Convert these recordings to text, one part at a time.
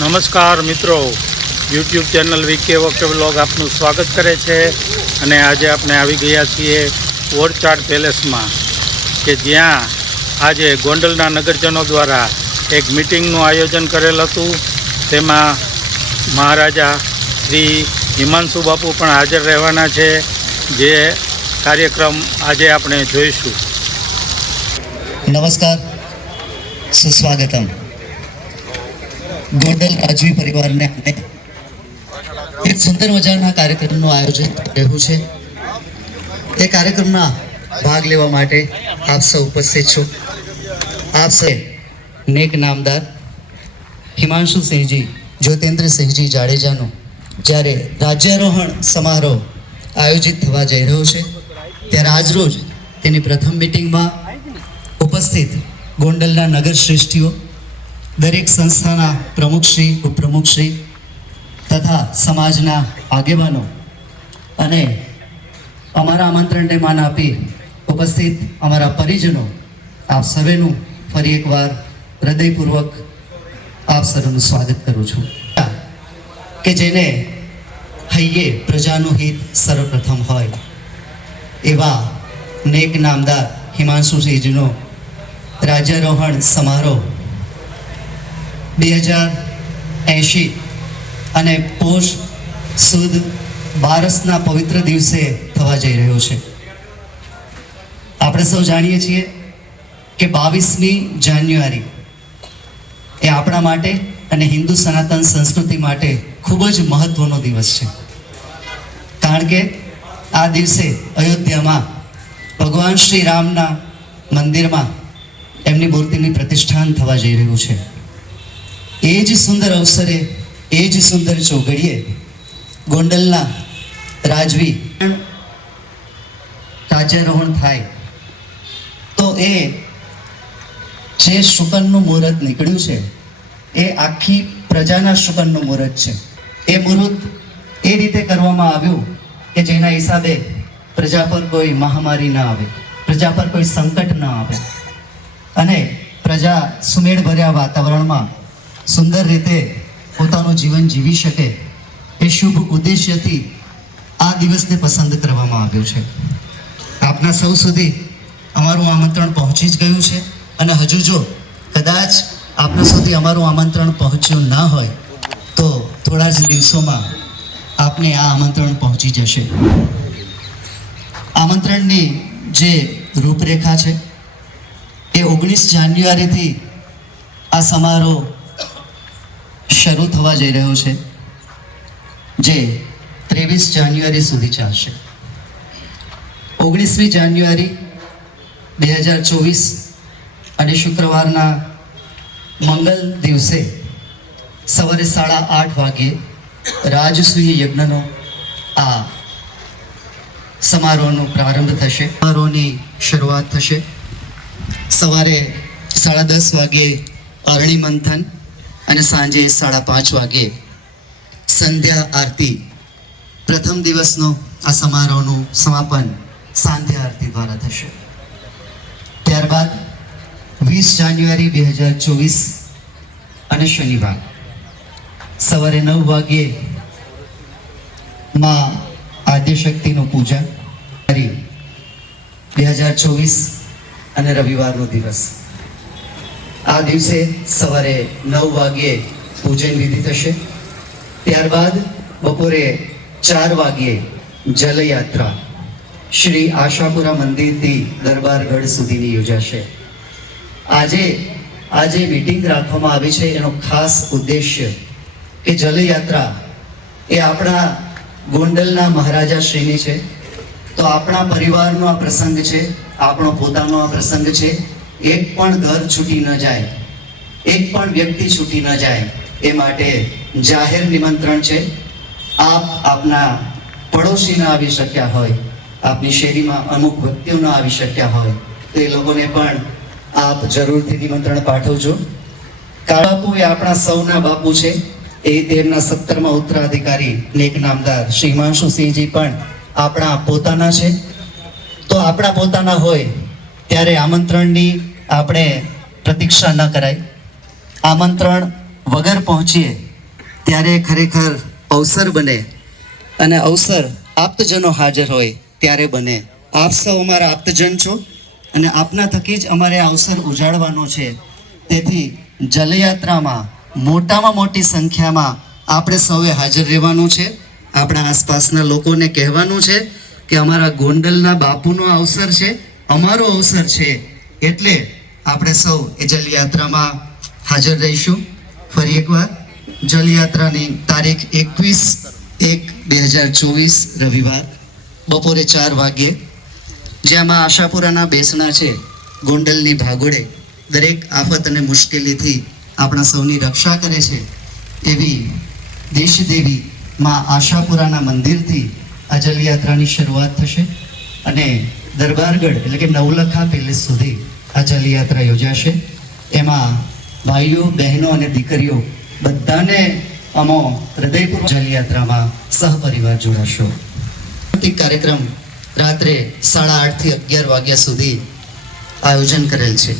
નમસ્કાર મિત્રો, YouTube channel VK વોકે vlog આપનું સ્વાગત કરે છે. અને આજે આપણે આવી ગયા છીએ ઓરચાડ પેલેસમાં, કે જ્યાં આજે ગોંડલના નગરજનો દ્વારા એક મિટિંગનું આયોજન કરેલ હતું. તેમાં મહારાજા શ્રી હિમાંશુ બાપુ પણ હાજર રહેવાના છે. જે કાર્યક્રમ આજે આપણે જોઈશું. નમસ્કાર, સુસ્વાગતમ. ગોંડલ રાજવી પરિવારને એક સુંદર મજાના કાર્યક્રમનું આયોજન રહ્યું છે. એ કાર્યક્રમમાં ભાગ લેવા માટે આપ સૌ ઉપસ્થિત છો. આપ સૌ નેક નામદાર હિમાંશુ સિંહજી જ્યોતેન્દ્રસિંહજી જાડેજાનો જ્યારે રાજ્યારોહણ સમારોહ આયોજિત થવા જઈ રહ્યો છે, ત્યારે આજરોજ તેની પ્રથમ મિટિંગમાં ઉપસ્થિત ગોંડલના નગર શ્રેષ્ઠીઓ, દરેક સંસ્થાના પ્રમુખશ્રી, ઉપપ્રમુખશ્રી તથા સમાજના આગેવાનો અને અમારા આમંત્રણને માન આપી ઉપસ્થિત અમારા પરિજનો, આપ સર્વેનું ફરી એકવાર હૃદયપૂર્વક આપ સર્વનું સ્વાગત કરું છું. કે જેને હૈયે પ્રજાનું હિત સર્વપ્રથમ હોય એવા નેક નામદાર હિમાંશુસિંહજીનો રાજ્યારોહણ સમારોહ 2080 અને પોષ સુદ 12ના પવિત્ર દિવસે થવા જઈ રહ્યો છે. આપણે સૌ જાણીએ છીએ કે 22મી જાન્યુઆરી એ આપણા માટે અને હિન્દુ સનાતન સંસ્કૃતિ માટે ખૂબ જ મહત્વનો દિવસ છે. કારણ કે આ દિવસે અયોધ્યામાં ભગવાન શ્રી રામના મંદિરમાં એમની મૂર્તિની પ્રતિષ્ઠાન થવા જઈ રહ્યું છે. એ જ સુંદર અવસરે, એ જ સુંદર ચોઘડીએ ગોંડલના રાજવી રાજ્યારોહણ થાય તો એ જે શુકનનું મુહૂર્ત નીકળ્યું છે એ આખી પ્રજાના શુકનનું મુહૂર્ત છે. એ મુહૂર્ત એ રીતે કરવામાં આવ્યું કે જેના હિસાબે પ્રજા પર કોઈ મહામારી ના આવે, પ્રજા પર કોઈ સંકટ ના આવે અને પ્રજા સુમેળભર્યા વાતાવરણમાં સુંદર રીતે પોતાનું જીવન જીવી શકે. એ શુભ ઉદ્દેશ્યથી આ દિવસને પસંદ કરવામાં આવ્યો છે. આપના સૌ સુધી અમારું આમંત્રણ પહોંચી જ ગયું છે અને હજુ જો કદાચ આપના સુધી અમારું આમંત્રણ પહોંચ્યું ના હોય તો થોડા જ દિવસોમાં આપને આ આમંત્રણ પહોંચી જશે. આમંત્રણની જે રૂપરેખા છે એ 19 જાન્યુઆરીથી આ સમારોહ શરૂ થવા જઈ રહ્યો છે, જે 23 જાન્યુઆરી સુધી ચાલશે. 19મી જાન્યુઆરી 2024 અને શુક્રવારના મંગલ દિવસે સવારે 8:30 વાગ્યે રાજસૂય યજ્ઞનો આ સમારોહનો પ્રારંભ થશે. સમારોહની શરૂઆત થશે. સવારે 10:30 વાગ્યે અરણી મંથન અને સાંજે 5:30 વાગ્યે સંધ્યા આરતી. પ્રથમ દિવસનો આ સમારોહનું સમાપન સાંધ્યા આરતી દ્વારા થશે. ત્યારબાદ 20 જાન્યુઆરી 2024 અને શનિવાર સવારે 9 વાગ્યે માં આદ્યશક્તિનું પૂજા. 2024 અને રવિવારનો દિવસ. આ દિવસે સવારે 9 વાગ્યે પૂજન વિધિ થશે. ત્યારબાદ બપોરે 4 વાગ્યે જલયાત્રા શ્રી આશાપુરા મંદિરથી દરબારગઢ સુધીની યોજાશે. આજે મીટિંગ રાખવામાં આવી છે એનો ખાસ ઉદ્દેશ્ય કે જલયાત્રા એ આપણા ગોંડલના મહારાજા શ્રીની છે, તો આપણા પરિવારનો આ પ્રસંગ છે, આપણો પોતાનો આ પ્રસંગ છે. એક પણ ઘર છૂટી ન જાય, એક પણ વ્યક્તિ છૂટી ન જાય એ માટે જાહેર નિમંત્રણ છે. આપ આપના પડોશી ન આવી શક્યા હોય, આપની શેરીમાં અમુક વ્યક્તિઓ ન આવી શક્યા હોય તો એ લોકોને પણ આપ જરૂરથી નિમંત્રણ પાઠવજો. બાપુ એ આપણા સૌના બાપુ છે. એ તેમના 17મા ઉત્તરાધિકારી નેક નામદાર શ્રી હિમાંશુસિંહજી પણ આપણા પોતાના છે. તો આપણા પોતાના હોય ત્યારે આમંત્રણની આપણે પ્રતીક્ષા ન કરાય. આમંત્રણ વગર પહોંચીએ ત્યારે ખરેખર અવસર બને, અને અવસર આપ્તજનો હાજર હોય ત્યારે બને. આપ સૌ અમારા આપ્તજન છો અને આપના થકી જ અમારે આ અવસર ઉજાડવાનો છે. તેથી જલયાત્રામાં મોટામાં મોટી સંખ્યામાં આપણે સૌએ હાજર રહેવાનું છે. આપણા આસપાસના લોકોને કહેવાનું છે કે અમારા ગોંડલના બાપુનો અવસર છે, અમારો અવસર છે, એટલે આપણે સૌ એ જલયાત્રામાં હાજર રહીશું. ફરી એકવાર જલયાત્રાની તારીખ 21/1/2024 રવિવાર બપોરે 4 વાગ્યે, જેમાં આશાપુરાના બેસણા છે ગોંડલની ભાગોળે દરેક આફત અને મુશ્કેલીથી આપણા સૌની રક્ષા કરે છે એવી દેશદેવી માં આશાપુરાના મંદિરથી આ જલયાત્રાની શરૂઆત થશે અને દરબારગઢ એટલે કે નવલખા પેલેસ સુધી આ જલયાત્રા યોજાશે. એમાં ભાઈઓ, બહેનો અને દીકરીઓ બધાને અમો હૃદયપૂર્વક જલયાત્રામાં સહપરિવાર જોડાશો. કાર્યક્રમ રાત્રે 8:30 થી 11 વાગ્યા સુધી આયોજન કરેલ છે.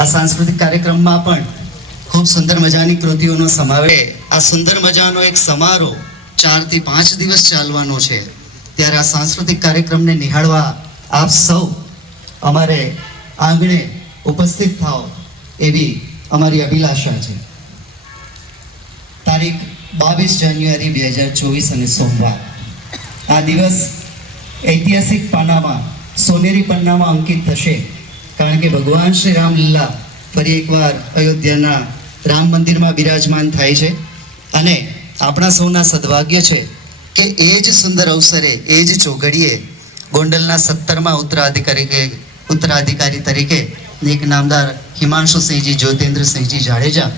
આ સાંસ્કૃતિક કાર્યક્રમમાં પણ ખૂબ સુંદર મજાની કૃતિઓનો સમાવેશ. આ સુંદર મજાનો એક સમારોહ 4 થી 5 દિવસ ચાલવાનો છે. ત્યારે આ સાંસ્કૃતિક કાર્યક્રમને નિહાળવા આપ સૌ અમારે આંગણે ઉપસ્થિત થાઓ એવી અમારી અભિલાષા છે. તારીખ 22 જાન્યુઆરી 2024 અને સોમવાર આ દિવસ ઐતિહાસિક પાનામાં, સોનેરી પન્નામાં અંકિત થશે. કારણ કે ભગવાન શ્રી રામલીલા ફરી એકવાર અયોધ્યાના રામ મંદિરમાં બિરાજમાન થાય છે અને આપણા સૌના સદભાગ્ય છે કે એ જ સુંદર અવસરે, એ જ ચોઘડીએ ગોંડલના 17મા ઉત્તરાધિકારી તરીકે એક નામદાર હિમાંશુસિંહજી જ્યોતિન્દ્રસિંહજી જાડેજા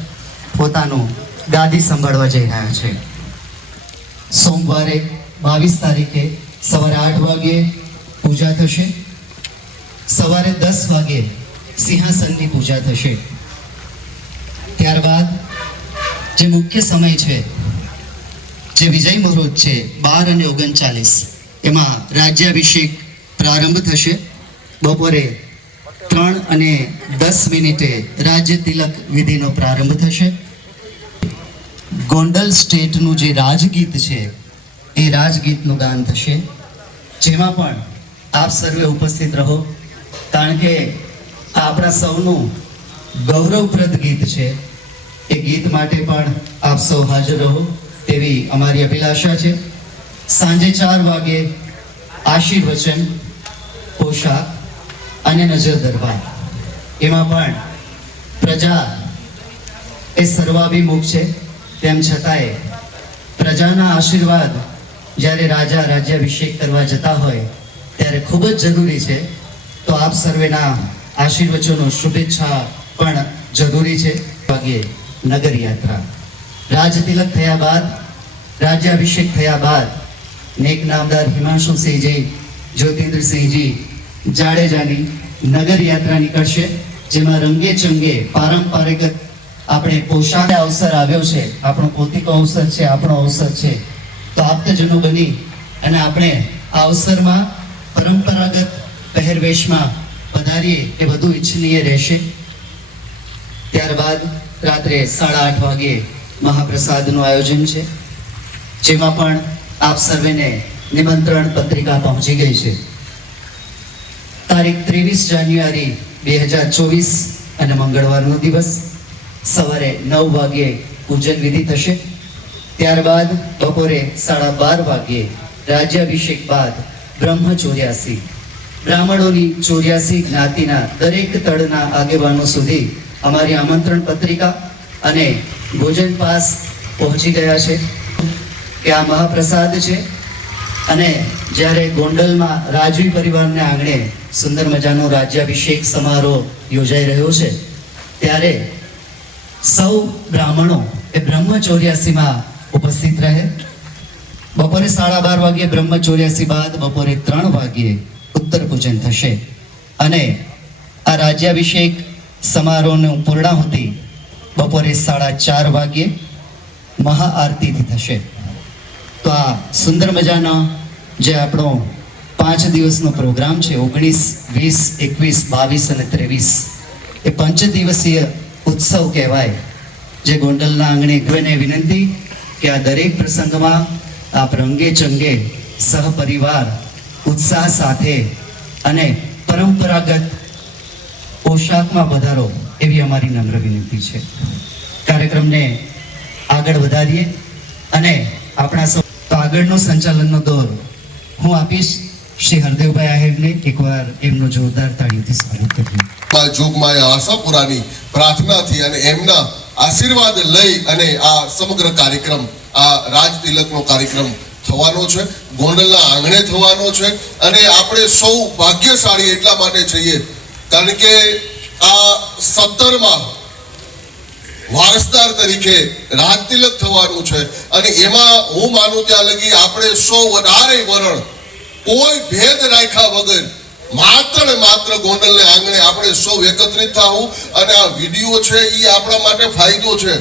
પોતાનું ગાદી સંભાળવા જઈ રહ્યા છે. સોમવારે 22 તારીખે સવારે 8 વાગ્યે પૂજા થશે. સવારે 10 વાગ્યે સિંહાસનની પૂજા થશે. ત્યારબાદ જે મુખ્ય સમય છે, જે વિજય મુહૂર્ત છે 12 અને 39, એમાં રાજ્યાભિષેક પ્રારંભ થશે. બપોરે 3:10 રાજ્ય તિલક વિધિનો પ્રારંભ થશે. ગોંડલ સ્ટેટનું જે રાજગીત છે એ રાજગીતનું ગાન થશે, જેમાં પણ આપ સર્વે ઉપસ્થિત રહો. કારણ કે આ આપણા સૌનું ગૌરવપ્રદ ગીત છે. એ ગીત માટે પણ આપ સૌ હાજર રહો તેવી અમારી અભિલાષા છે. સાંજે 4 વાગે આશીર્વચન, પોશાક અને નજર દરબાર. એમાં પણ પ્રજા એ સર્વાભિમુખ છે, તેમ છતાંય પ્રજાના આશીર્વાદ જ્યારે રાજા રાજ્યાભિષેક કરવા જતા હોય ત્યારે ખૂબ જ જરૂરી છે. તો આપ સર્વેના આશીર્વચનો, શુભેચ્છા પણ જરૂરી છે. વાગ્યે નગર યાત્રા, રાજ તિલક થયા બાદ, રાજ્યાભિષેક થયા બાદ એક નામદાર હિમાંશુસિંહજી જ્યોતિન્દ્રસિંહજી જાડેજાની નગર યાત્રા નીકળશે, જેમાં રંગે ચંગે પારંપરિક આપણે પોશાક અવસર આવ્યો છે. આપણો પોતિકો અવસર છે, આપણો અવસર છે. તો આપ્તજનો બની અને આપણે આ અવસરમાં પરંપરાગત પહેરવેશમાં પધારીએ એ વધુ ઈચ્છનીય રહેશે. ત્યારબાદ રાત્રે 8:30 વાગ્યે મહાપ્રસાદનું આયોજન છે, જેમાં પણ આપ સર્વેને નિમંત્રણ પત્રિકા પહોંચી ગઈ છે. તારીખ 23 જાન્યુઆરી 2024 અને મંગળવારનો દિવસ સવારે 9 વાગ્યે પૂજન વિધિ થશે. ત્યારબાદ બપોરે 12:30 વાગ્યે રાજ્યાભિષેક બાદ બ્રહ્મચોર્યાસી બ્રાહ્મણોની 84 જ્ઞાતિના દરેક તળના આગેવાનો સુધી અમારી આમંત્રણ પત્રિકા અને ભોજન પાસ પહોંચી ગયા છે કે આ મહાપ્રસાદ છે. અને જ્યારે ગોંડલમાં રાજવી પરિવારને આંગણે સુંદર મજાનો રાજ્યાભિષેક સમારોહ યોજાઈ રહ્યો છે, ત્યારે સૌ બ્રાહ્મણો એ બ્રહ્મચોર્યાસીમાં ઉપસ્થિત રહે. બપોરે 12:30 વાગ્યે બ્રહ્મચોર્યાસી બાદ બપોરે 3 વાગ્યે ઉત્તર પૂજન થશે અને આ રાજ્યાભિષેક સમારોહનું પૂર્ણાહુતિ બપોરે 4:30 વાગ્યે મહાઆરતીથી થશે. તો આ સુંદર મજાનો જે આપણો 5 દિવસનો પ્રોગ્રામ છે, 19, 20, 21, 22 અને 23, એ 5 દિવસીય ઉત્સવ કહેવાય, જે ગોંડલના આંગણે ગઈને વિનંતી કે આ દરેક પ્રસંગમાં આપ રંગે ચંગે સહપરિવાર ઉત્સાહ સાથે અને પરંપરાગત પોશાકમાં વધારો એવી અમારી નમ્ર વિનંતી છે. કાર્યક્રમને આગળ વધારીએ અને આપણા સૌ તો આગળનો સંચાલનનો દોર હું આપીશ શ્રી હરદેવભાઈ આહિરને. એકવાર એમનો જોરદાર તાળીઓથી સ્વાગત કરીએ. જોગમાં આશાપુરાની પ્રાર્થનાથી અને એમના આશીર્વાદ લઈ અને આ સમગ્ર કાર્યક્રમ, આ રાજ તિલકનો કાર્યક્રમ થવાનો છે, ગોંડલના આંગણે થવાનો છે. અને આપણે સૌ ભાગ્યશાળી એટલા માટે છીએ કારણ કે આ 17માં વારસદાર તરીકે રાજ તિલક થવાનું છે. અને એમાં હું માનું ત્યાં લગી આપણે સૌ વધારે વરણ કોઈ ભેદ રાખ્યા વગર માત્ર ને માત્ર ગોંડલને આંગણે આપણે સૌ એકત્રિત થાવું. અને આ વિડીયો છે એ આપણા માટે ફાયદો છે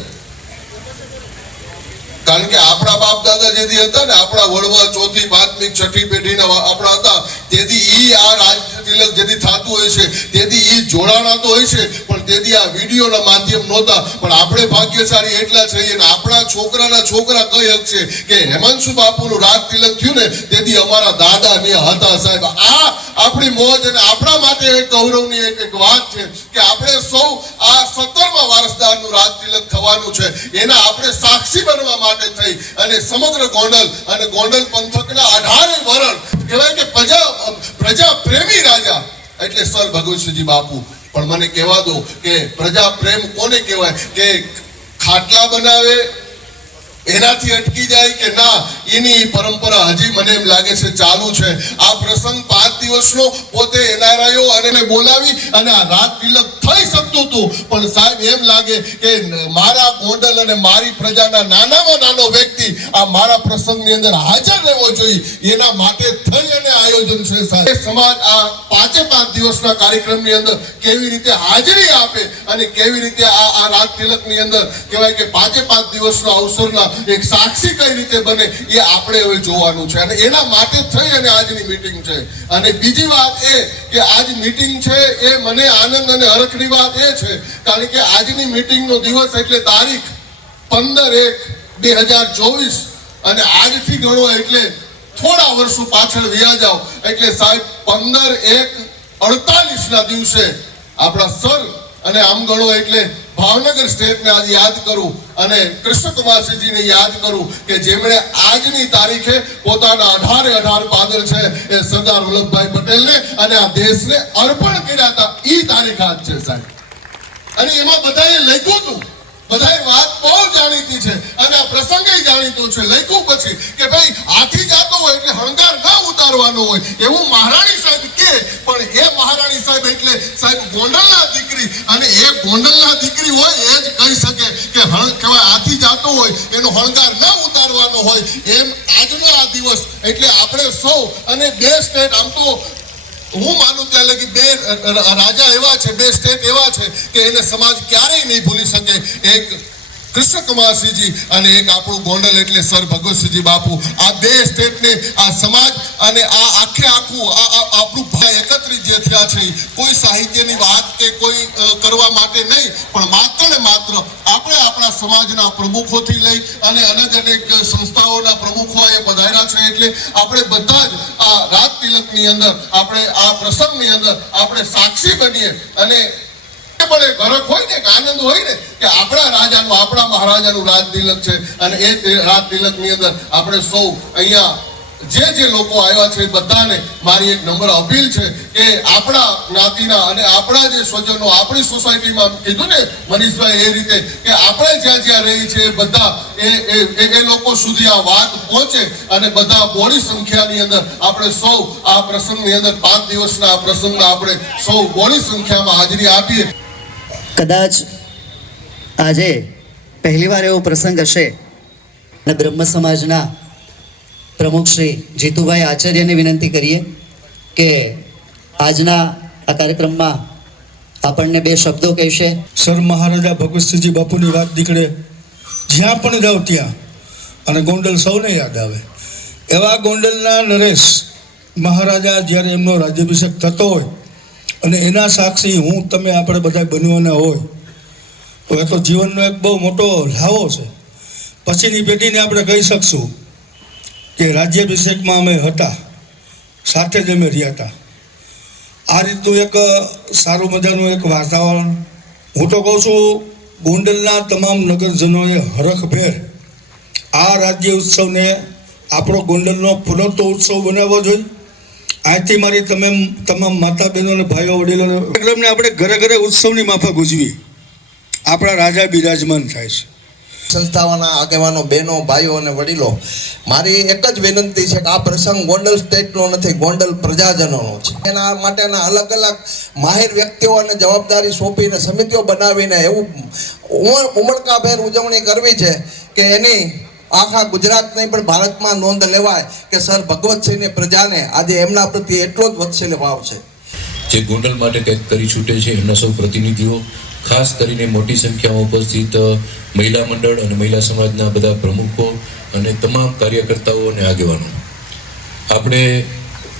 કારણ કે આપણા બાપ દાદા જેથી હતા ને, આપણા વડવા ચોથી પાંચમી છઠ્ઠી પેઢીના આપણા હતા, તેથી ઈ આ રાજ તિલક જેથી થતું હોય છે, તેથી ઈ જોડાણા તો હોય છે, પણ તેથી આ વિડીયોના માધ્યમ નહોતા. પણ આપણે ભાગ્યશાળી એટલા છીએ ને આપણા છોકરાના છોકરા કહી શકશે કે હેમાંશુ બાપુનું રાજ તિલક થયું ને તેથી અમારા દાદા ને હતા સાહેબ. આ આપણી મોજ અને આપણા માટે એક ગૌરવની એક વાત છે કે આપણે સૌ આ 17મા વારસદારનું રાજ તિલક થવાનું છે એના આપણે સાક્ષી બનવા માટે થઈ અને સમગ્ર ગોંડલ અને ગોંડલ પંથકના 18 વરણ કહેવાય કે પ્રજા પ્રેમી રાજા એટલે સર ભગવતસિંહજી બાપુ. પણ મને કહેવા દો કે પ્રજા પ્રેમ કોને કહેવાય? કે ખાટલા બનાવે એનાથી અટકી જાય કે ના, એની પરંપરા હજી મને એમ લાગે છે ચાલુ છે. આ પ્રસંગ 5 દિવસનો પોતે એનઆરઆઈઓ અને એને બોલાવી અને આ રાજ તિલક થઈ શકતું હતું, પણ સાહેબ એમ લાગે કે મારા ગોંડલ અને મારી પ્રજાના નાનામાં નાનો વ્યક્તિ આ મારા પ્રસંગની અંદર હાજર રહેવો જોઈએ, એના માટે થઈ અને આયોજન છે સાહેબ. સમાજ આ 5 દિવસના કાર્યક્રમની અંદર કેવી રીતે હાજરી આપે અને કેવી રીતે આ રાજ તિલકની અંદર કહેવાય કે 5 દિવસના અવસરના એક સાક્ષી કઈ રીતે બને એ આપણે હવે જોવાનું છે. અને એના માટે થઈ અને આજની મીટિંગ છે. અને બીજી વાત એ કે આજ મીટિંગ છે એ મને આનંદ અને હરખની વાત એ છે કારણ કે આજની મીટિંગનો દિવસ એટલે તારીખ 15/1/2024 અને આજથી ગણો એટલે થોડા વર્ષો પાછળ વ્યા જાઓ એટલે સાહેબ 15/1/48 દિવસે આપણા સર અને આમ ગણો એટલે ભાવનગર સ્ટેટને આજ યાદ કરું અને કૃષ્ણકુમારસિંહજીને યાદ કરું કે જેમણે આજની તારીખે પોતાના 18 પાદર છે એ સરદાર વલ્લભભાઈ પટેલને અને આ દેશને અર્પણ કર્યા હતા. ઈ તારીખ આજ છે સાહેબ. અને એમાં બધાએ લખ્યું હતું, બધાએ વાત બહુ જાણીતી છે અને આ પ્રસંગે જાણીતો છે. લખ્યું પછી કે ભાઈ હાથી જાતો હોય એટલે હણગાર ન ઉતારવાનો હોય એવું મહારાણી સાહેબ કે, પણ એ મહારાણી સાહેબ એટલે સાહેબ ગોંડલના દીકરી અને એ ગોંડલના દીકરી હોય એ જ કહી શકે કે હાથી જાતો હોય એનો હણગાર ન ઉતારવાનો હોય. એમ આજનો આ દિવસ એટલે આપણે સૌ અને 2 સ્ટેટ આમ તો હું માનું ત્યાં લગી 2 રાજા એવા છે, 2 સ્ટેટ એવા છે કે એને સમાજ ક્યારેય નહીં ભૂલી શકે. એક કૃષ્ણકુમારસિંહજી અને એક આપણું ગોંડલ એટલે સર ભગવતસિંહજી બાપુ. આ 2 સ્ટેટને આ સમાજ અને આ આખું આપણું ભાઈ એકત્રિત જે થયા છે કોઈ સાહિત્યની વાત કે કોઈ કરવા માટે નહીં, પણ માત્ર ને માત્ર આપણે આપણા સમાજના પ્રમુખોથી લઈ અને અનેક સંસ્થાઓના પ્રમુખો એ પધાર્યા છે. એટલે આપણે બધા જ આ રાજ તિલકની અંદર આપણે આ પ્રસંગની અંદર આપણે સાક્ષી બનીએ અને પણ એક હરખ હોય ને, એક આનંદ હોય ને કે આપણા રાજાનું આપણા મહારાજાનું રાજ તિલક છે. અને એ રાજ તિલકની અંદર આપણે સૌ અહીંયા જે લોકો આવ્યા છે બધાને મારી એક નમ્ર અપીલ છે કે આપણા જ્ઞાતિના અને આપણા જે સ્વજનો આપણી સોસાયટીમાં કીધું ને મનીષભાઈ એ રીતે કે આપણે જ્યાં રહી છે બધા એ લોકો સુધી આ વાત પહોંચે અને બધા બોડી સંખ્યાની અંદર આપણે સૌ આ પ્રસંગની અંદર 5 દિવસના આ પ્રસંગમાં આપણે સૌ બોડી સંખ્યામાં હાજરી આપીએ. કદાચ આજે પહેલીવાર એવો પ્રસંગ હશે અને બ્રહ્મ સમાજના પ્રમુખ શ્રી જીતુભાઈ આચાર્યને વિનંતી કરીએ કે આજના આ કાર્યક્રમમાં આપણને 2 શબ્દો કહેશે. સર મહારાજા ભગવતસિંહજી બાપુની વાત નીકળે જ્યાં પણ જાઓ ત્યાં અને ગોંડલ સૌને યાદ આવે એવા ગોંડલના નરેશ મહારાજા જ્યારે એમનો રાજ્યાભિષેક થતો હોય અને એના સાક્ષી હું તમે આપણે બધા બનવાના હોય તો એ તો જીવનનો એક બહુ મોટો લાવો છે. પછીની પેઢીને આપણે કહી શકશું કે રાજ્યાભિષેકમાં અમે હતા, સાથે જ અમે રહ્યા હતા. આ રીતનું એક સારું મજાનું એક વાતાવરણ. હું તો કહું છું, ગોંડલના તમામ નગરજનોએ હરખભેર આ રાજ્ય ઉત્સવને આપણો ગોંડલનો પુનર્તો ઉત્સવ બનાવવો જોઈએ. આજથી મારી તમામ માતા બહેનો અને ભાઈઓ વડીલોને કાર્યક્રમને આપણે ઘરે ઘરે ઉત્સવની માફક ઉજવી. આપણા રાજા બિરાજમાન થાય છે. સંસ્થાઓના આગેવાનો, બહેનો, ભાઈઓ અને વડીલો, મારી એક જ વિનંતી છે કે આ પ્રસંગ ગોંડલ સ્ટેટનો નથી, ગોંડલ પ્રજાજનોનો છે. એના માટેના અલગ અલગ માહિર વ્યક્તિઓને જવાબદારી સોંપીને સમિતિઓ બનાવીને એવું ઉમળકાભેર ઉજવણી કરવી છે કે એની આખા ગુજરાત નહીં પણ ભારતમાં નોંધ લેવાય કે સર ભગવતસિંહની પ્રજાને આજે એમના પ્રત્યે એટલો જ વત્સલ્ય ભાવ છે. જે ગોંડલ માટે કંઈક કરી છૂટે છે એમના સૌ પ્રતિનિધિઓ, ખાસ કરીને મોટી સંખ્યામાં ઉપસ્થિત મહિલા મંડળ અને મહિલા સમાજના બધા પ્રમુખો અને તમામ કાર્યકર્તાઓ અને આગેવાનો, આપણે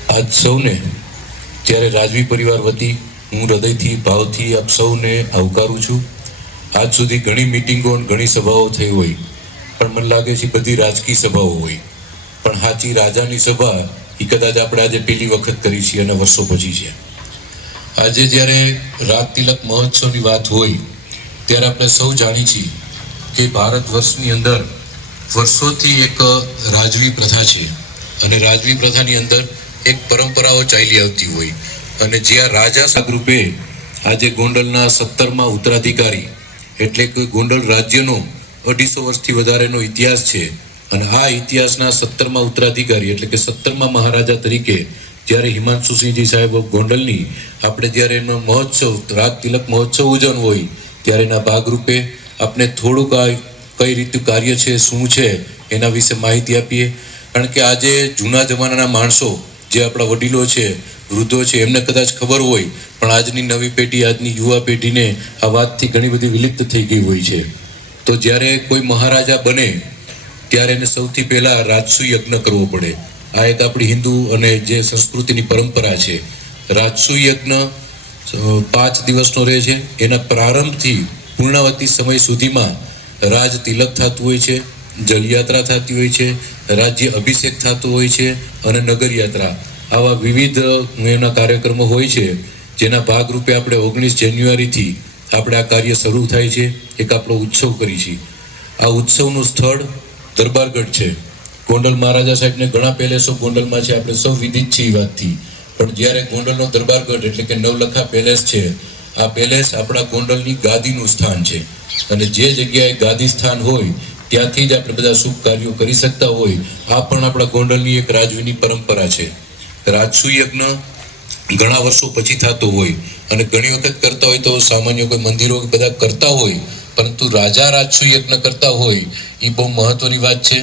આજ સૌને ત્યારે રાજવી પરિવાર વતી હું હૃદયથી ભાવથી આપ સૌને આવકારું છું. આજ સુધી ઘણી મિટિંગો અને ઘણી સભાઓ થઈ હોય, પણ મને લાગે છે બધી રાજકીય સભાઓ હોય, પણ સાચી રાજાની સભા એ કદાચ આપણે આજે પહેલી વખત કરી છે અને વર્ષો પછી છે. આજે જ્યારે રાજ તિલક મહોત્સવની વાત હોય ત્યારે આપણે સૌ જાણી છીએ કે ભારત વર્ષની અંદર વર્ષોથી એક રાજવી પ્રથા છે અને રાજવી પ્રથાની અંદર એક પરંપરાઓ ચાલી આવતી હોય અને જ્યાં રાજા ભાગરૂપે આજે ગોંડલના 17મા ઉત્તરાધિકારી એટલે કે ગોંડલ રાજ્યનો 250 વર્ષથી વધારેનો ઇતિહાસ છે અને આ ઇતિહાસના 17મા ઉત્તરાધિકારી એટલે કે 17મા મહારાજા તરીકે જ્યારે હિમાંશુસિંહજી સાહેબ ગોંડલની આપણે જ્યારે એનો મહોત્સવ રાજ તિલક મહોત્સવ ઉજવવાનો હોય ત્યારે એના ભાગરૂપે આપણે થોડુંક કઈ રીતનું કાર્ય છે, શું છે એના વિશે માહિતી આપીએ. કારણ કે આજે જૂના જમાનાના માણસો જે આપણા વડીલો છે, વૃદ્ધો છે, એમને કદાચ ખબર હોય, પણ આજની નવી પેઢી, આજની યુવા પેઢીને આ વાતથી ઘણી બધી વિલુપ્ત થઈ ગઈ હોય છે. તો જ્યારે કોઈ મહારાજા બને ત્યારે એને સૌથી પહેલાં રાજસુ યજ્ઞ કરવો પડે. આ એક આપણી હિન્દુ અને જે સંસ્કૃતિની પરંપરા છે. રાજસુ યજ્ઞ 5 દિવસનો રહે છે. એના પ્રારંભથી પૂર્ણાવતી સમય સુધીમાં રાજ તિલક થતું હોય છે, જલયાત્રા થતી હોય છે, રાજ્ય અભિષેક થતો હોય છે અને નગરયાત્રા, આવા વિવિધ એના કાર્યક્રમો હોય છે. જેના ભાગરૂપે આપણે 19 જાન્યુઆરીથી આપણે આ કાર્ય શરૂ થાય છે. એક આપણો ઉત્સવ કરી છે. આ ઉત્સવનું સ્થળ દરબારગઢ છે. ગોંડલ મહારાજા સાહેબને ઘણા પેલેસો ગોંડલમાં છે, આપણે સૌ વિદિત છે એ વાતથી. પણ જ્યારે ગોંડલનો દરબારગઢ એટલે કે નવલખા પેલેસ છે, આ પેલેસ આપણા ગોંડલની ગાદીનું સ્થાન છે અને જે જગ્યાએ ગાદી સ્થાન હોય ત્યાંથી જ આપણે બધા શુભ કાર્યો કરી શકતા હોય. આ પણ આપણા ગોંડલની એક રાજવીની પરંપરા છે. રાજસુ યજ્ઞ ઘણા વર્ષો પછી થતો હોય અને ઘણી વખત કરતા હોય તો સામાન્ય કોઈ મંદિરો બધા કરતા હોય, પરંતુ રાજા રાજસુ યજ્ઞ કરતા હોય એ બહુ મહત્વની વાત છે.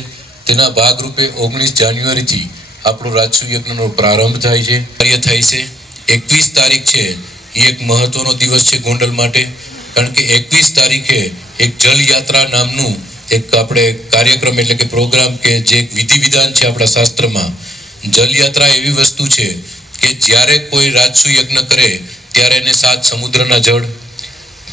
તેના ભાગરૂપે 19 જાન્યુઆરીથી આપણો રાજસુ યજ્ઞનો પ્રારંભ થાય છે, કાર્ય થાય છે. 21 તારીખ છે એ એક મહત્વનો દિવસ છે ગોંડલ માટે, કારણ કે 21 તારીખે એક જલયાત્રા નામનું એક આપણે કાર્યક્રમ એટલે કે પ્રોગ્રામ કે જે એક વિધિ વિધાન છે આપણા શાસ્ત્રમાં. જલયાત્રા એવી વસ્તુ છે કે જ્યારે કોઈ રાજસુ યજ્ઞ કરે ત્યારે એને 7 સમુદ્રના જળ,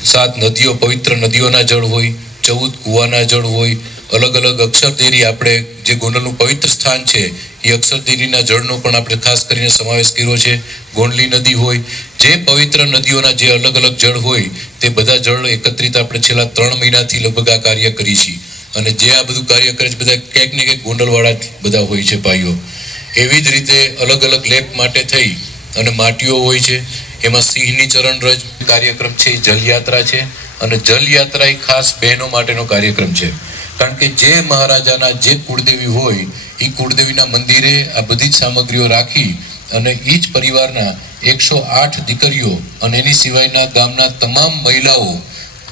7 નદીઓ, પવિત્ર નદીઓના જળ હોય, 14 કૂવાના જળ હોય, અલગ અલગ અક્ષરદેરી, આપણે જે ગોંડલનું પવિત્ર સ્થાન છે એ અક્ષરદેરીના જળનો પણ આપણે ખાસ કરીને સમાવેશ કર્યો છે. ગોંડલી નદી હોય, જે પવિત્ર નદીઓના જે અલગ અલગ જળ હોય તે બધા જળ એકત્રિત આપણે છેલ્લા 3 મહિનાથી લગભગ આ કાર્ય કરી છીએ અને જે આ બધું કાર્ય કરે છે બધા ક્યાંક ને ક્યાંક ગોંડલવાળા બધા હોય છે ભાઈઓ. એવી જ રીતે અલગ અલગ લેપ માટે થઈ અને માટીઓ હોય છે. એમાં સિંહની ચરણરજ કાર્યક્રમ છે, એ જલયાત્રા છે અને જલયાત્રા એ ખાસ બહેનો માટેનો કાર્યક્રમ છે. કારણ કે જે મહારાજાના જે કુળદેવી હોય એ કુળદેવીના મંદિરે આ બધી જ સામગ્રીઓ રાખી અને એ જ પરિવારના 108 દીકરીઓ અને એની સિવાયના ગામના તમામ મહિલાઓ,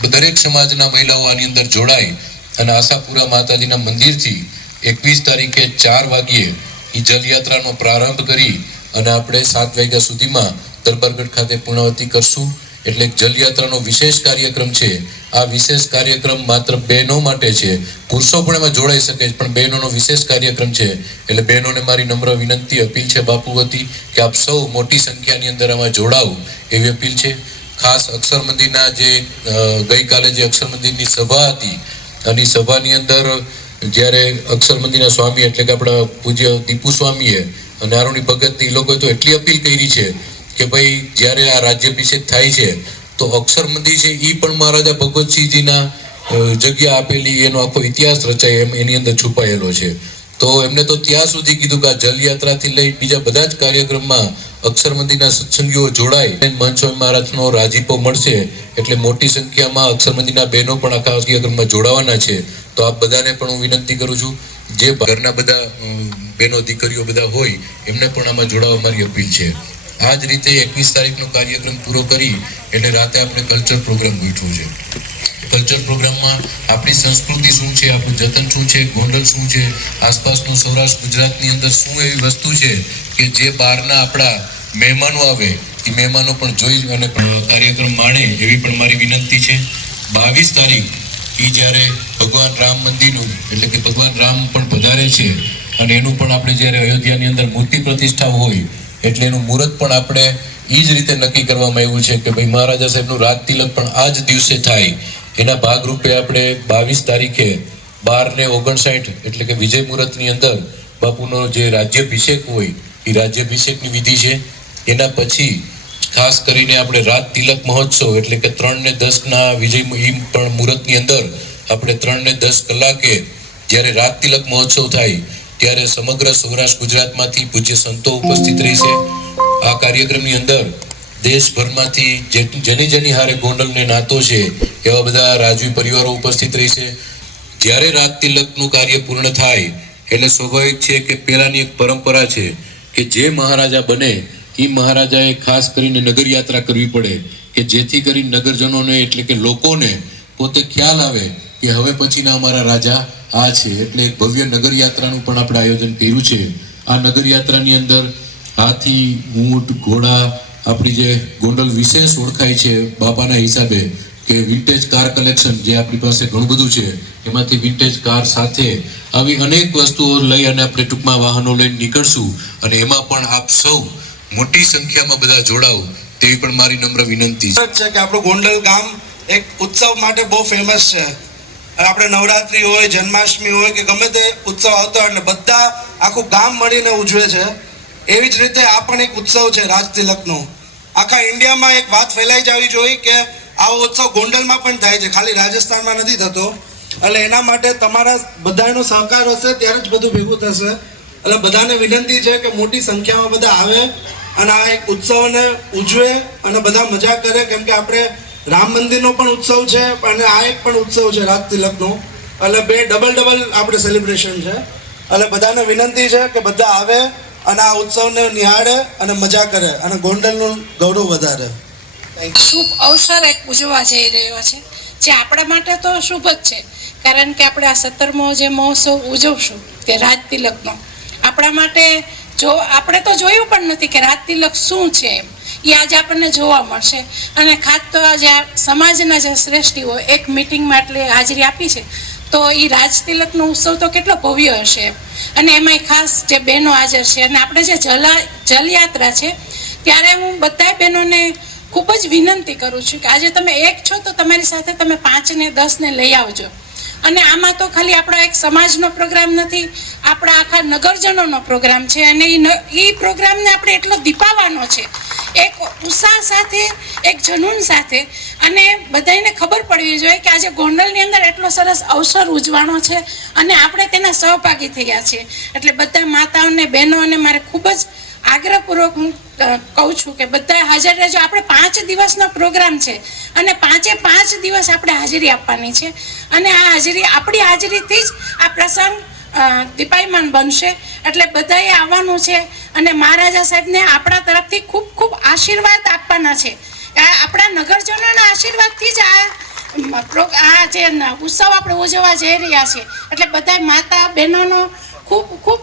દરેક સમાજના મહિલાઓ આની અંદર જોડાઈ અને આશાપુરા માતાજીના મંદિરથી 21 તારીખે 4 વાગ્યે એ જલયાત્રાનો પ્રારંભ કરી અને આપણે 7 વાગ્યા સુધીમાં દરબારગઢ ખાતે પૂર્ણાવતી કરશું. એટલે જલયાત્રાનો વિશેષ કાર્યક્રમ છે. આ વિશેષ કાર્યક્રમ માત્ર બહેનો માટે છે, પુરુષો પણ એમાં જોડાઈ શકે છે, પણ બહેનોનો વિશેષ કાર્યક્રમ છે. એટલે બહેનોને મારી નમ્ર વિનંતી, અપીલ છે બાપુ વતી કે આપ સૌ મોટી સંખ્યાની અંદર આમાં જોડાઓ એવી અપીલ છે. ખાસ અક્ષર મંદિરના જે ગઈકાલે જે અક્ષર મંદિરની સભા હતી અને સભાની અંદર જ્યારે અક્ષર મંદિરના સ્વામી એટલે કે આપણા પૂજ્ય દીપુ સ્વામીએ અને આરુણી ભગત એ લોકોએ તો એટલી અપીલ કરી છે કે ભાઈ જ્યારે આ રાજ્યાભિષેક થાય છે તો અક્ષર મંદિર છે એ પણ મહારાજા ભગવતસિંહજીના જગ્યા આપેલી એનો આખો ઇતિહાસ રચાય એમ એની અંદર છુપાયેલો છે. તો એમને તો ત્યાં સુધી કીધું કે આ જલયાત્રાથી લઈ બીજા બધા જ કાર્યક્રમમાં અક્ષર મંદિરના સત્સંગીઓ જોડાય મનસ્વામી મહારાજનો રાજીપો મળશે એટલે મોટી સંખ્યામાં અક્ષર મંદિરના બહેનો પણ આખા કાર્યક્રમમાં જોડાવાના છે. તો આપ બધાને પણ હું વિનંતી કરું છું, જે ઘરના બધા બહેનો દીકરીઓ બધા હોય એમને પણ આમાં જોડાવા મારી અપીલ છે. આ જ રીતે 21 તારીખનો કાર્યક્રમ પૂરો કરી એટલે રાતે આપણે કલ્ચર પ્રોગ્રામ ગોઠવું છે. કલ્ચર પ્રોગ્રામમાં આપણી સંસ્કૃતિ શું છે, આપણું જતન શું છે, ગોંડલ શું છે, આસપાસનું સૌરાષ્ટ્ર ગુજરાતની અંદર શું એવી વસ્તુ છે કે જે બહારના આપણા મહેમાનો આવે એ મહેમાનો પણ જોઈ અને કાર્યક્રમ માણે એવી પણ મારી વિનંતી છે. 22 તારીખ એ જ્યારે ભગવાન રામ મંદિરનું એટલે કે ભગવાન રામ પણ પધારે છે અને એનું પણ આપણે જ્યારે અયોધ્યાની અંદર મૂર્તિ પ્રતિષ્ઠા હોય એટલે એનું મુહૂર્ત પણ આપણે એ જ રીતે નક્કી કરવામાં આવ્યું છે કે ભાઈ મહારાજા સાહેબનું રાજ તિલક પણ આ જ દિવસે થાય. એના ભાગરૂપે આપણે 22 તારીખે 12:59 એટલે કે વિજય મુહૂર્તની અંદર બાપુનો જે રાજ્યાભિષેક હોય એ રાજ્યાભિષેકની વિધિ છે. એના પછી ખાસ કરીને આપણે રાજ તિલક મહોત્સવ એટલે કે 3:10 વિજય પણ મુહૂર્તની અંદર આપણે 3:10 કલાકે જ્યારે રાજ તિલક મહોત્સવ થાય ત્યારે સમગ્ર સૌરાષ્ટ્ર ગુજરાતમાંથી પૂજ્ય સંતો ઉપસ્થિત રહેશે. આ કાર્યક્રમની અંદર દેશભરમાંથી જેની હારે ગોંડલને નાતો છે એવા બધા રાજવી પરિવારો ઉપસ્થિત રહેશે. જ્યારે રાજ તિલકનું કાર્ય પૂર્ણ થાય એટલે સ્વાભાવિક છે કે પહેલાની એક પરંપરા છે કે જે મહારાજા બને એ મહારાજાએ ખાસ કરીને નગર યાત્રા કરવી પડે કે જેથી કરી નગરજનોને એટલે કે લોકોને પોતે ખ્યાલ આવે કે હવે પછીના અમારા રાજા આ છે. એટલે એક ભવ્ય નગર યાત્રાનું પણ આપણે આયોજન કર્યું છે. આ નગર યાત્રાની અંદર હાથી, ઊંટ, ઘોડા, આપણી જે ગોંડલ વિશેષ ઓળખાય છે બાપાના હિસાબે કે વિન્ટેજ કાર કલેક્શન જે આપણી પાસે ઘણું બધું છે એમાંથી વિન્ટેજ કાર સાથે આવી અનેક વસ્તુઓ લઈ અને આપણે ટૂંકમાં વાહનો લઈને નીકળશું અને એમાં પણ આપ સૌ મોટી સંખ્યામાં બધા જોડાઓ તેવી પણ મારી નમ્ર વિનંતી છે કે આપણું ગોંડલ ગામ એક ઉત્સવ માટે બહુ ફેમસ છે. આપણે નવરાત્રી હોય, જન્માષ્ટમી હોય કે ગમે તે ઉત્સવ આવતો હોય એટલે બધા આખું ગામ મળીને ઉજવે છે. એવી જ રીતે આ પણ એક ઉત્સવ છે રાજ તિલકનો. આખા ઇન્ડિયામાં એક વાત ફેલાઈ જવી જોઈએ કે આવો ઉત્સવ ગોંડલમાં પણ થાય છે, ખાલી રાજસ્થાનમાં નથી થતો. એટલે એના માટે તમારા બધાનો સહકાર હશે ત્યારે જ બધું ભેગું થશે. એટલે બધાને વિનંતી છે કે મોટી સંખ્યામાં બધા આવે અને આ એક ઉત્સવને ઉજવે અને બધા મજા કરે, કેમ કે આપણે રામ મંદિરનો પણ ઉત્સવ છે અને આ એક પણ ઉત્સવ છે રાજ તિલકનો. એટલે બે ડબલ આપણે સેલિબ્રેશન છે. એટલે બધાને વિનંતી છે કે બધા આવે અને આ ઉત્સવને નિહાળે અને મજા કરે અને ગોંડલનું ગૌરવ વધારે. શુભ અવસર એક ઉજવવા જઈ રહ્યો છે જે આપણા માટે તો શુભ જ છે, કારણ કે આપણે આ 17મો જે મહોત્સવ ઉજવશું તે રાજ તિલકનો આપણા માટે આપણે તો જોયું પણ નથી કે રાજ તિલક શું છે એમ. એ આજે આપણને જોવા મળશે. અને ખાસ તો આજે આ સમાજના જે શ્રેષ્ઠીઓ એક મિટિંગમાં એટલે હાજરી આપી છે તો એ રાજ તિલકનો ઉત્સવ તો કેટલો ભવ્ય હશે એમ. અને એમાંય ખાસ જે બહેનો હાજર છે અને આપણે જે જલયાત્રા છે ત્યારે હું બધા બહેનોને ખૂબ જ વિનંતી કરું છું કે આજે તમે એક છો તો તમારી સાથે તમે 5 ને 10 ને લઈ આવજો. અને આમાં તો ખાલી આપણા એક સમાજનો પ્રોગ્રામ નથી, આપણા આખા નગરજનોનો પ્રોગ્રામ છે અને એ પ્રોગ્રામને આપણે એટલો દીપાવવાનો છે એક ઉત્સાહ સાથે, એક જનૂન સાથે. અને બધાને ખબર પડવી જોઈએ કે આજે ગોંડલની અંદર એટલો સરસ અવસર ઉજવાનો છે અને આપણે તેના સહભાગી થયા છીએ. એટલે બધા માતાઓને, બહેનોને મારે ખૂબ જ આગ્રહપૂર્વક હું કહું છું કે બધા હાજર રહેજો. આપણે 5 દિવસનો પ્રોગ્રામ છે અને 5 દિવસ આપણે હાજરી આપવાની છે અને આ હાજરી આપણી હાજરીથી જ આ પ્રસંગ દીપાયમાન બનશે. એટલે બધાએ આવવાનું છે અને મહારાજા સાહેબને આપણા તરફથી ખૂબ ખૂબ આશીર્વાદ આપવાના છે. આપણા નગરજનોના આશીર્વાદથી જ આ જે ઉત્સવ આપણે ઉજવવા જઈ રહ્યા છીએ. એટલે બધા માતા બહેનોનો ખૂબ ખૂબ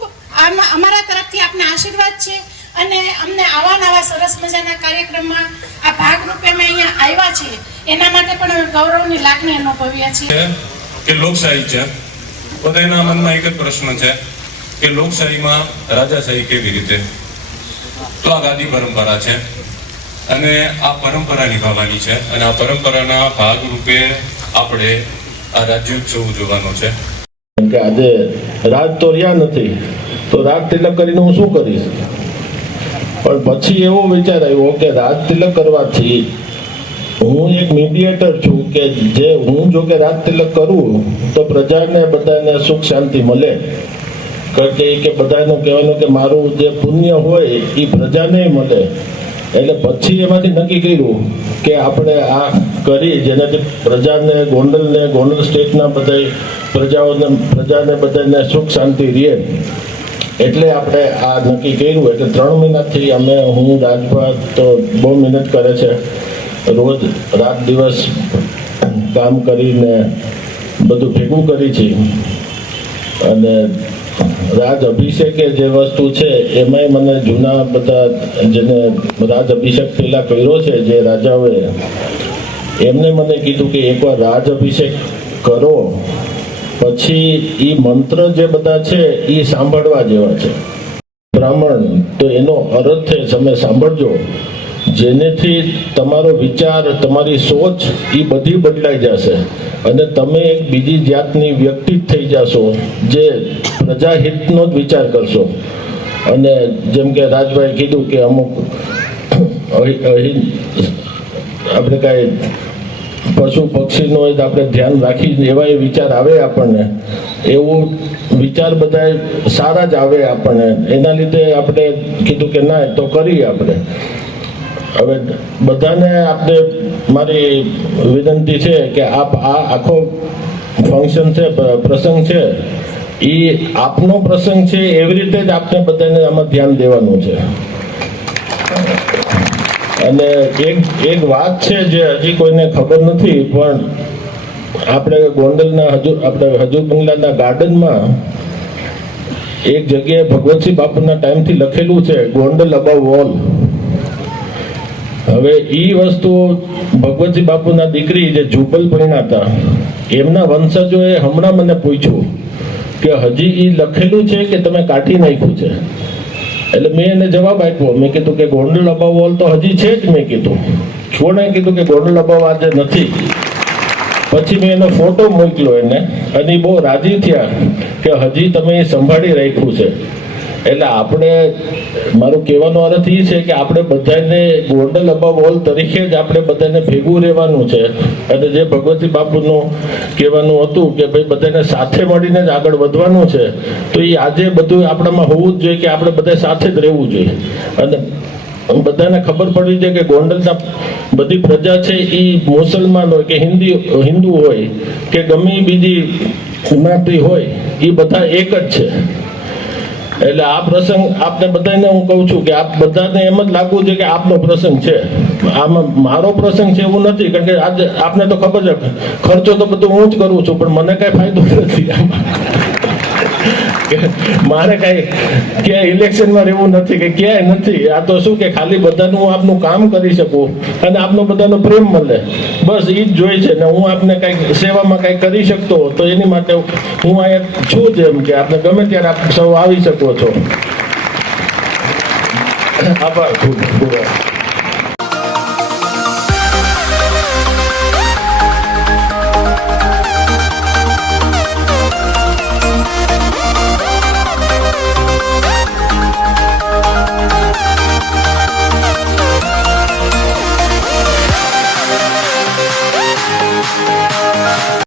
અમારા તરફથી આપને આશીર્વાદ છે અને અમને આવા સરસ મજાના કાર્યક્રમમાં આ ભાગરૂપે અમે અહીંયા આવ્યા છીએ એના માટે પણ અમે ગૌરવની લાગણી અનુભવીએ છીએ. કે લોકશાહી છે, બધાના મનમાં એક જ પ્રશ્ન છે કે લોકશાહીમાં રાજાશાહી કેવી રીતે? તો આ ગાદી પરંપરા છે અને આ પરંપરા નિભાવવાની છે અને આ પરંપરાના ભાગરૂપે આપણે આ રાજ્યોત્સવ ઉજવવાનો છે. કે આજે રાજ તો રહ્યા નથી, તો રાજ તિલક કરીને હું શું કરીશ? પણ પછી એવો વિચાર આવ્યો કે રાજ તિલક કરવાથી હું એક મીડિયેટર છું કે જે હું જો કે રાજ તિલક કરું તો પ્રજાને બધાને સુખ શાંતિ મળે, કે બધાનું કહેવાનું કે મારું જે પુણ્ય હોય એ પ્રજાને મળે. એટલે પછી એમાંથી નક્કી કર્યું કે આપણે આ કરી જેનાથી પ્રજાને ગોંડલ સ્ટેટના બધા પ્રજાને બધાને સુખ શાંતિ રહે. એટલે આપણે આ નક્કી કર્યું. એટલે 3 મહિનાથી હું રાજભા તો બહુ મહેનત કરે છે, રોજ રાત દિવસ કામ કરીને બધું ભેગું કરી છે. અને રાજ અભિષેક જે વસ્તુ છે એમાંય મને જૂના બધા જેને રાજ અભિષેક પહેલા કર્યો છે જે રાજાઓએ, એમને મને કીધું કે એકવાર રાજ અભિષેક કરો પછી એ મંત્ર જે બધા છે એ સાંભળવા જેવા છે. બ્રાહ્મણ તો એનો અર્થ છે તમે સાંભળજો, જેનેથી તમારો વિચાર તમારી સોચ એ બધી બદલાઈ જશે અને તમે એક બીજી જાતની વ્યક્તિ થઈ જશો જે પ્રજાહિતનો જ વિચાર કરશો. અને જેમ કે રાજભાઈ કીધું કે અમુક આપણે કાંઈ પશુ પક્ષીનો આપણે ધ્યાન રાખી એવા વિચાર આવે આપણને, એવું વિચાર બધા સારા જ આવે આપણને. એના લીધે આપણે કીધું કે ના તો કરીએ આપણે. હવે બધાને આપણે મારી વિનંતી છે કે આપ આ આખો ફંક્શન છે, પ્રસંગ છે, એ આપનો પ્રસંગ છે, એવી રીતે જ આપણે બધાને આમાં ધ્યાન દેવાનું છે. અને એક વાત છે જે હજી કોઈને ખબર નથી, પણ આપણે ગોંડલના હજુર બંગલાના ગાર્ડનમાં એક જગ્યાએ ભગવતસિંહ બાપુના ટાઈમથી લખેલું છે ગોંડલ અબાવ ઓલ. હવે એ વસ્તુ ભગવતસિંહ બાપુના દીકરી જે જુબલ પરણા હતા એમના વંશજોએ હમણાં મને પૂછ્યું કે હજી એ લખેલું છે કે તમે કાઢી નાખ્યું છે? એટલે મેં એને જવાબ આપ્યો, મેં કીધું કે ગોંડલ અબાવ ઓલ તો હજી છે જ. મેં કીધું કોણે કીધું કે ગોંડલ અબાવ આજે નથી? પછી મેં એનો ફોટો મોકલ્યો એને, અને બહુ રાજી થયા કે હજી તમે એ સંભાળી રાખ્યું છે. એટલે આપણે મારું કહેવાનો અર્થ એ છે કે આપણે બધાને ગોંડલ અબાવ ઓલ તરીકે જ આપણે બધાને ભેગું રહેવાનું છે. અને જે ભગવતસિંહ બાપુનું કહેવાનું હતું કે ભાઈ બધાને સાથે મળીને જ આગળ વધવાનું છે, તો એ આજે બધું આપણામાં હોવું જ જોઈએ કે આપણે બધા સાથે જ રહેવું જોઈએ. અને બધાને ખબર પડવી છે કે ગોંડલના બધી પ્રજા છે એ મુસલમાન હોય કે હિન્દુ હોય કે ગમે બીજી જ્ઞાતિ હોય, એ બધા એક જ છે. એટલે આ પ્રસંગ આપને બધાને હું કહું છું કે આપ બધાને એમ જ લાગવું છે કે આપનો પ્રસંગ છે, આમાં મારો પ્રસંગ છે એવું નથી. કારણ કે આજે આપને તો ખબર છે ખર્ચો તો બધું હું જ કરું છું, પણ મને કાંઈ ફાયદો નથી આમાં. મારે કાંઈ ક્યાંય ઇલેક્શનમાં રહેવું નથી કે ક્યાંય નથી. આ તો શું કે ખાલી બધાનું હું આપનું કામ કરી શકું અને આપનો બધાનો પ્રેમ મળે, બસ એ જ જોઈ છે. ને હું આપને કાંઈક સેવામાં કાંઈક કરી શકતો તો એની માટે હું અહીંયા છું. જેમ કે આપણે ગમે ત્યારે આપ સૌ આવી શકો છો. આભાર ખૂબ ખૂબ.